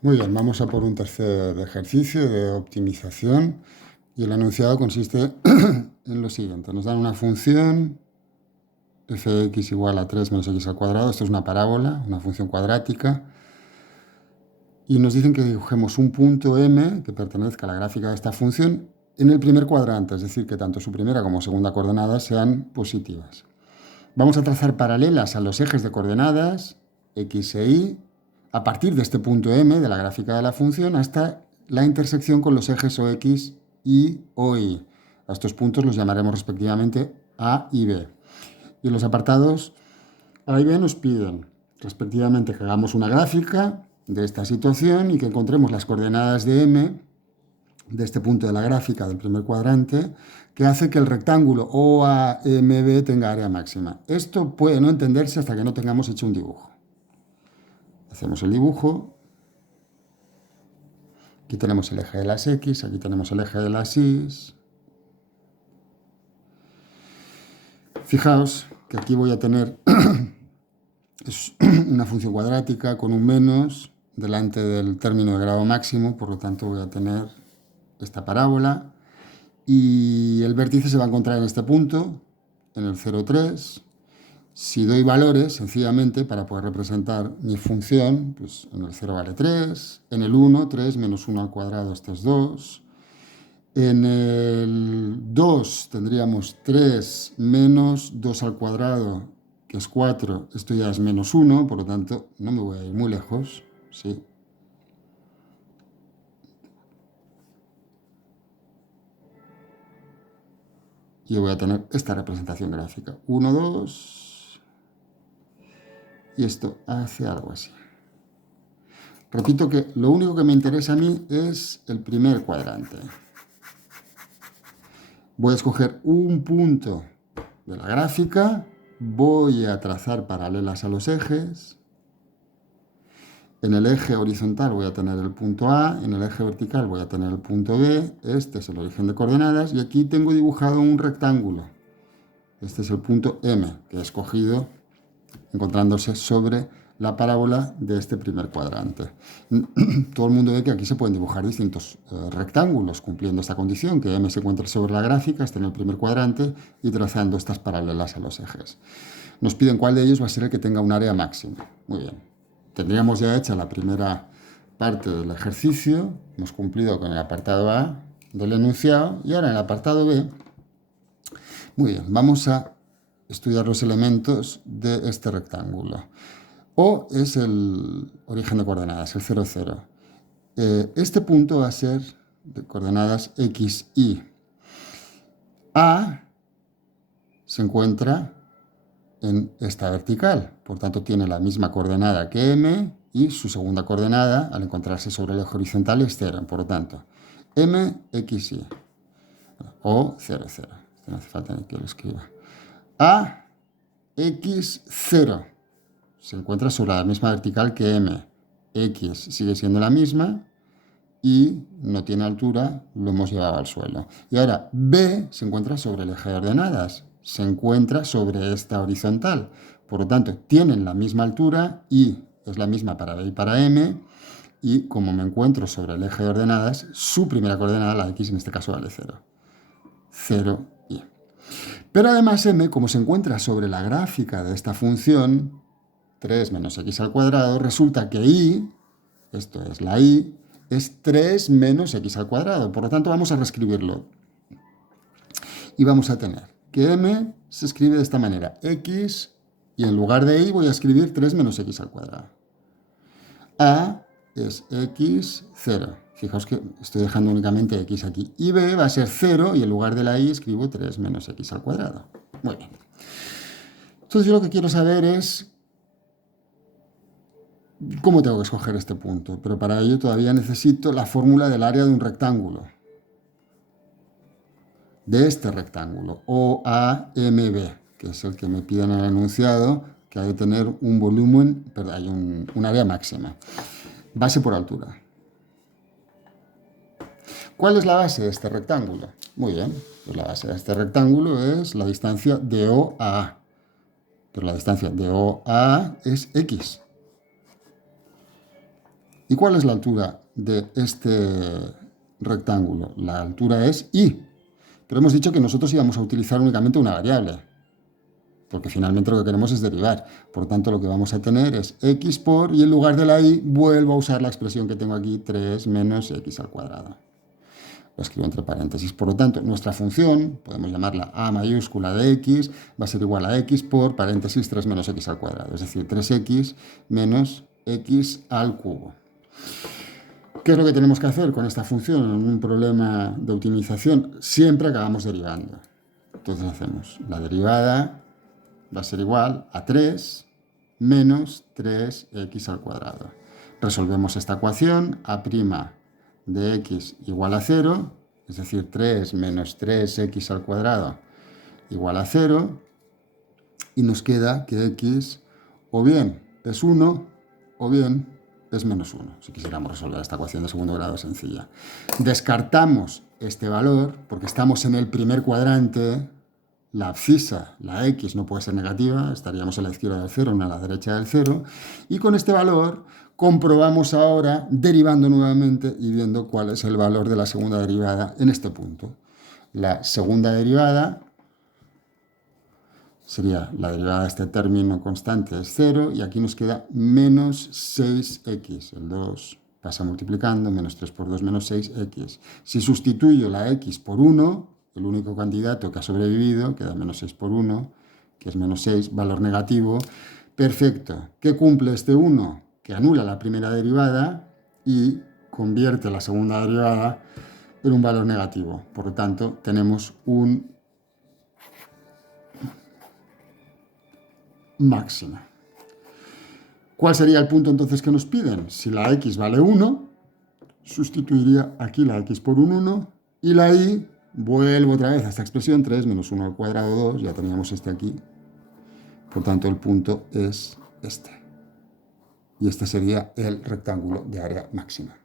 Muy bien, vamos a por un tercer ejercicio de optimización y el enunciado consiste en lo siguiente. Nos dan una función f(x) igual a 3 menos x al cuadrado. Esto es una parábola, una función cuadrática. Y nos dicen que dibujemos un punto M que pertenezca a la gráfica de esta función en el primer cuadrante, es decir, que tanto su primera como segunda coordenada sean positivas. Vamos a trazar paralelas a los ejes de coordenadas x e y a partir de este punto M de la gráfica de la función hasta la intersección con los ejes OX y OY. A estos puntos los llamaremos respectivamente A y B. Y en los apartados A y B nos piden respectivamente que hagamos una gráfica de esta situación y que encontremos las coordenadas de M de este punto de la gráfica del primer cuadrante que hace que el rectángulo OAMB tenga área máxima. Esto puede no entenderse hasta que no tengamos hecho un dibujo. Hacemos el dibujo. Aquí tenemos el eje de las X, aquí tenemos el eje de las Y. Fijaos que aquí voy a tener es una función cuadrática con un menos delante del término de grado máximo, por lo tanto voy a tener esta parábola y el vértice se va a encontrar en este punto, en el 0,3. Si doy valores, sencillamente, para poder representar mi función, pues en el 0 vale 3, en el 1, 3 menos 1 al cuadrado, este es 2. En el 2 tendríamos 3 menos 2 al cuadrado, que es 4. Esto ya es menos 1, por lo tanto, no me voy a ir muy lejos, ¿sí? Y voy a tener esta representación gráfica. 1, 2. Y esto hace algo así. Repito que lo único que me interesa a mí es el primer cuadrante. Voy a escoger un punto de la gráfica, voy a trazar paralelas a los ejes. En el eje horizontal voy a tener el punto A, en el eje vertical voy a tener el punto B, este es el origen de coordenadas, y aquí tengo dibujado un rectángulo. Este es el punto M, que he escogido encontrándose sobre la parábola de este primer cuadrante. Todo el mundo ve que aquí se pueden dibujar distintos rectángulos cumpliendo esta condición, que M se encuentra sobre la gráfica, está en el primer cuadrante y trazando estas paralelas a los ejes. Nos piden cuál de ellos va a ser el que tenga un área máxima. Muy bien. Tendríamos ya hecha la primera parte del ejercicio, hemos cumplido con el apartado A del enunciado y ahora en el apartado B, muy bien, vamos a estudiar los elementos de este rectángulo. O es el origen de coordenadas, el 0, 0. Este punto va a ser de coordenadas X, Y. A se encuentra en esta vertical, por tanto tiene la misma coordenada que M y su segunda coordenada al encontrarse sobre el eje horizontal es 0, por lo tanto M, X, Y o 0, 0, no hace falta que lo escriba. A, X, 0 se encuentra sobre la misma vertical que M, X sigue siendo la misma y no tiene altura, lo hemos llevado al suelo. Y ahora B se encuentra sobre el eje de ordenadas, se encuentra sobre esta horizontal. Por lo tanto, tienen la misma altura y es la misma para B y para M. Y como me encuentro sobre el eje de ordenadas, su primera coordenada, la X, en este caso vale 0. 0 y. Pero además M, como se encuentra sobre la gráfica de esta función, 3 menos x al cuadrado, resulta que Y, esto es la Y, es 3 menos x al cuadrado. Por lo tanto, vamos a reescribirlo. Y vamos a tener que M se escribe de esta manera. X, y en lugar de Y voy a escribir 3 menos x al cuadrado. A es x, 0. Fijaos que estoy dejando únicamente x aquí. Y B va a ser 0, y en lugar de la Y escribo 3 menos x al cuadrado. Muy bien. Entonces yo lo que quiero saber es ¿cómo tengo que escoger este punto? Pero para ello todavía necesito la fórmula del área de un rectángulo. De este rectángulo, OAMB, que es el que me piden en el enunciado, que hay que tener un volumen, perdón, hay un área máxima. Base por altura. ¿Cuál es la base de este rectángulo? Muy bien, pues la base de este rectángulo es la distancia de O a A. Pero la distancia de O a A es X. ¿Y cuál es la altura de este rectángulo? La altura es y. Pero hemos dicho que nosotros íbamos a utilizar únicamente una variable, porque finalmente lo que queremos es derivar. Por tanto, lo que vamos a tener es x por, y en lugar de la y, vuelvo a usar la expresión que tengo aquí, 3 menos x al cuadrado. Lo escribo entre paréntesis. Por lo tanto, nuestra función, podemos llamarla a mayúscula de x, va a ser igual a x por, paréntesis, 3 menos x al cuadrado. Es decir, 3x menos x al cubo. ¿Qué es lo que tenemos que hacer con esta función en un problema de optimización? Siempre acabamos derivando. Entonces hacemos la derivada va a ser igual a 3 menos 3x al cuadrado. Resolvemos esta ecuación, a' de x igual a 0, es decir, 3 menos 3x al cuadrado igual a 0, y nos queda que x o bien es 1 o bien es menos 1, si quisiéramos resolver esta ecuación de segundo grado sencilla. Descartamos este valor porque estamos en el primer cuadrante. La abscisa, la x, no puede ser negativa, estaríamos a la izquierda del 0, no a la derecha del 0, y con este valor comprobamos ahora, derivando nuevamente y viendo cuál es el valor de la segunda derivada en este punto. La segunda derivada sería la derivada de este término constante es 0, y aquí nos queda menos 6x, el 2 pasa multiplicando, menos 3 por 2, menos 6x. Si sustituyo la x por 1, el único candidato que ha sobrevivido, queda menos 6 por 1, que es menos 6, valor negativo. Perfecto. ¿Qué cumple este 1? Que anula la primera derivada y convierte la segunda derivada en un valor negativo. Por lo tanto, tenemos un máximo. ¿Cuál sería el punto entonces que nos piden? Si la x vale 1, sustituiría aquí la x por un 1 y la y, vuelvo otra vez a esta expresión, 3 menos 1 al cuadrado, 2, ya teníamos este aquí. Por tanto, el punto es este. Y este sería el rectángulo de área máxima.